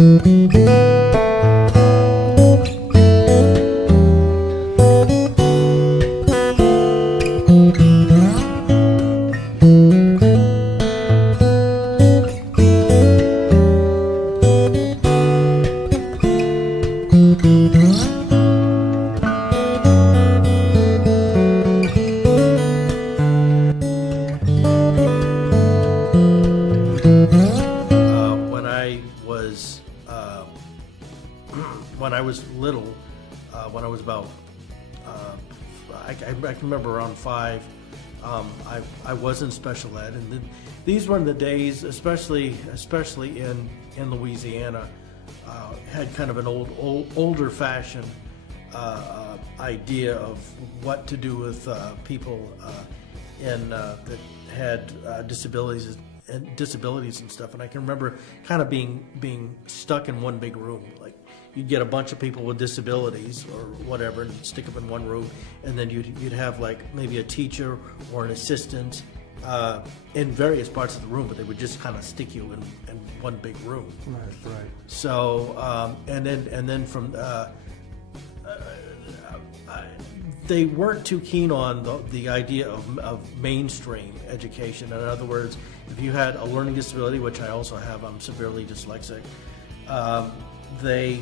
When I was little, when I was about, I can remember around 5, I was in special ed, and these were the days, especially in Louisiana, had kind of an older fashioned idea of what to do with people that had disabilities and stuff. And I can remember kind of being stuck in one big room. Like, you'd get a bunch of people with disabilities or whatever and stick them in one room, and then you'd have like maybe a teacher or an assistant in various parts of the room, but they would just kind of stick you in one big room. Right. So and then from they weren't too keen on the idea of mainstream education. In other words, if you had a learning disability, which I also have, I'm severely dyslexic. They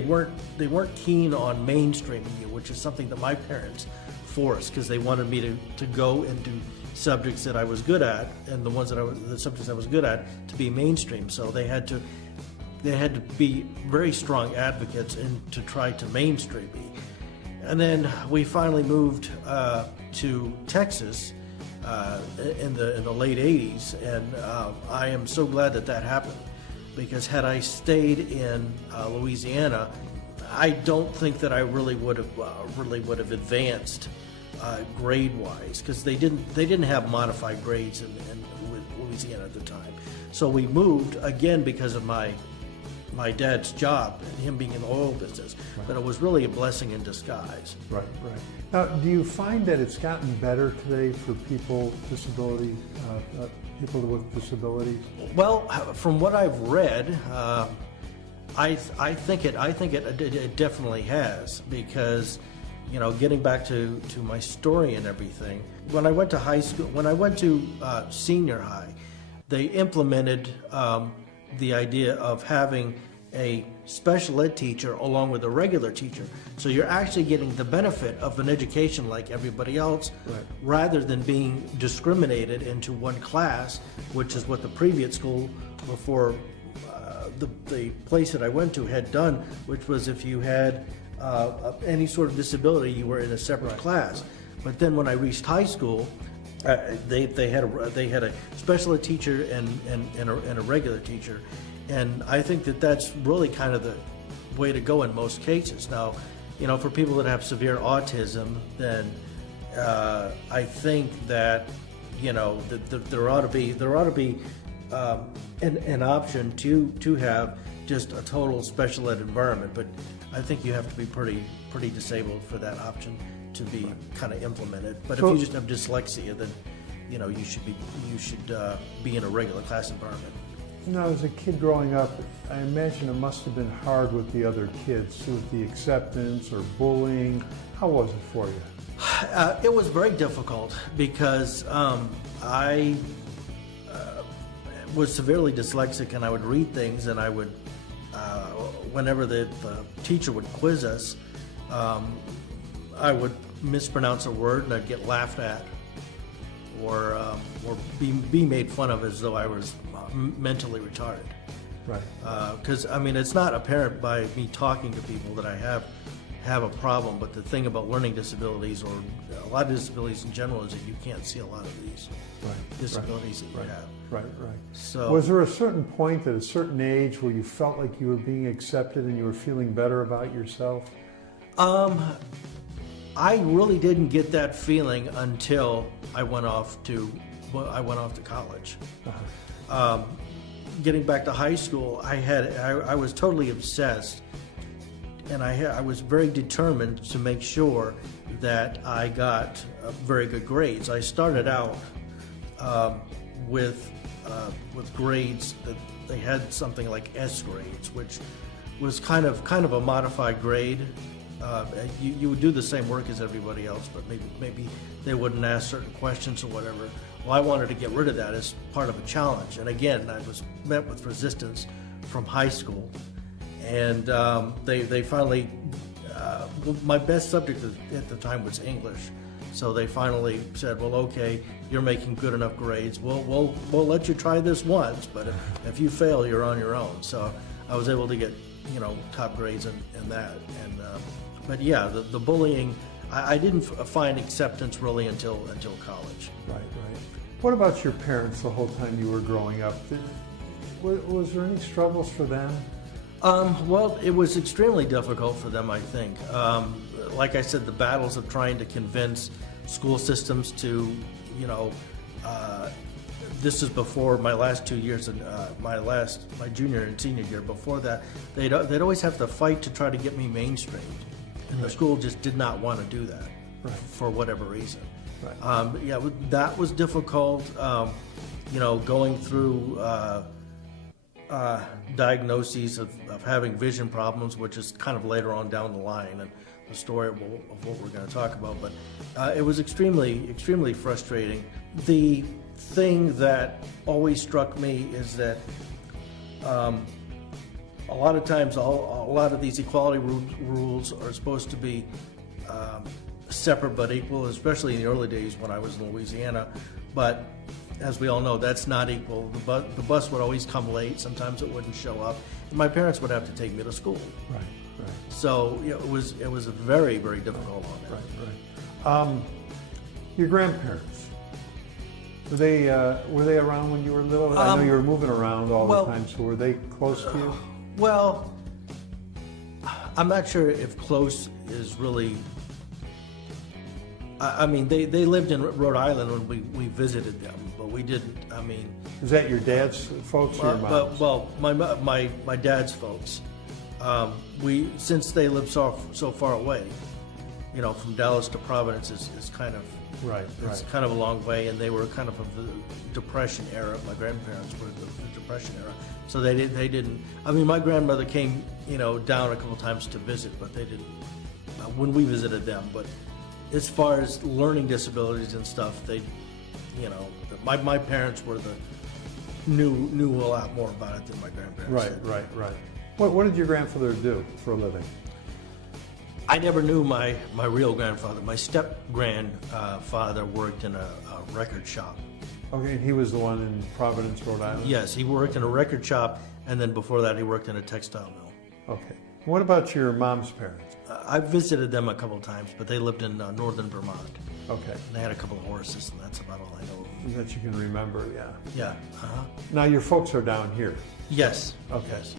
weren't keen on mainstreaming you, which is something that my parents forced, because they wanted me to go and do subjects that I was good at, and the subjects I was good at to be mainstream. So they had to be very strong advocates and to try to mainstream me. And then we finally moved to Texas in the late 80s, and I am so glad that happened, because had I stayed in Louisiana, I don't think that I really would have advanced grade-wise, because they didn't have modified grades in Louisiana at the time. So we moved again because of my dad's job and him being in the oil business. Right. But it was really a blessing in disguise. Right. Now, do you find that it's gotten better today for people with disabilities? Well, from what I've read, I think it definitely has, because, you know, getting back to my story and everything, when I went to high school, when I went to senior high, they implemented the idea of having a special ed teacher along with a regular teacher. So you're actually getting the benefit of an education like everybody else, right, rather than being discriminated into one class, which is what the previous school before the place that I went to had done, which was if you had any sort of disability, you were in a separate class. But then when I reached high school, they had a special ed teacher and a regular teacher, and I think that's really kind of the way to go in most cases. Now, you know, for people that have severe autism, then I think that, you know, that there ought to be an option to have just a total special ed environment. But I think you have to be pretty disabled for that option to be kind of implemented. But if you just have dyslexia, then, you know, you should be in a regular class environment. You know, as a kid growing up, I imagine it must have been hard with the other kids, with the acceptance or bullying. How was it for you? It was very difficult, because I was severely dyslexic, and I would read things, and I would, whenever the teacher would quiz us, I would mispronounce a word and I'd get laughed at, or be made fun of as though I was mentally retarded. Right. Because I mean, it's not apparent by me talking to people that I have a problem. But the thing about learning disabilities, or a lot of disabilities in general, is that you can't see a lot of these disabilities that you have. Right. So, was there a certain point at a certain age where you felt like you were being accepted and you were feeling better about yourself? I really didn't get that feeling until I went off to college. Uh-huh. Getting back to high school, I was totally obsessed, and I was very determined to make sure that I got very good grades. I started out with grades they had something like S grades, which was kind of a modified grade. You would do the same work as everybody else, but maybe they wouldn't ask certain questions or whatever. Well, I wanted to get rid of that as part of a challenge, and again, I was met with resistance from high school, and they finally. My best subject at the time was English, so they finally said, "Well, okay, you're making good enough grades. We'll let you try this once, but if you fail, you're on your own." So I was able to get top grades in that, and but yeah, the bullying, I didn't find acceptance really until college. Right. What about your parents the whole time you were growing up? Was there any struggles for them? Well, it was extremely difficult for them, I think. Like I said, the battles of trying to convince school systems to, this is before my last 2 years, and my junior and senior year. Before that, they'd always have to fight to try to get me mainstreamed, and the school just did not want to do that, for whatever reason. Right. Yeah, that was difficult. Going through diagnoses of having vision problems, which is kind of later on down the line, and the story of what we're going to talk about. But it was extremely frustrating. The thing that always struck me is that a lot of times, a lot of these equality rules are supposed to be separate but equal, especially in the early days when I was in Louisiana. But as we all know, that's not equal. The bus would always come late. Sometimes it wouldn't show up. And my parents would have to take me to school. Right. So it was very, very difficult on them. Right. Your grandparents, were they around when you were little? I know you were moving around all the time. So were they close to you? Well, I'm not sure if close is really. I mean, they lived in Rhode Island when we visited them, but we didn't. I mean, is that your dad's folks or your mom's? Well, my dad's folks. Since they live so far away, from Dallas to Providence is kind of It's kind of a long way, and they were kind of the Depression era. My grandparents were the Depression era, so they didn't. I mean, my grandmother came down a couple times to visit, but they didn't when we visited them. But as far as learning disabilities and stuff, my parents were knew a lot more about it than my grandparents did. Right. What did your grandfather do for a living? I never knew my real grandfather. My step-grandfather worked in a record shop. Okay, he was the one in Providence, Rhode Island? Yes, he worked in a record shop, and then before that he worked in a textile mill. Okay. What about your mom's parents? I visited them a couple times, but they lived in northern Vermont. Okay. And they had a couple of horses, and that's about all I know of them. That you can remember, yeah. Yeah. Now your folks are down here? Yes. Okay. Yes.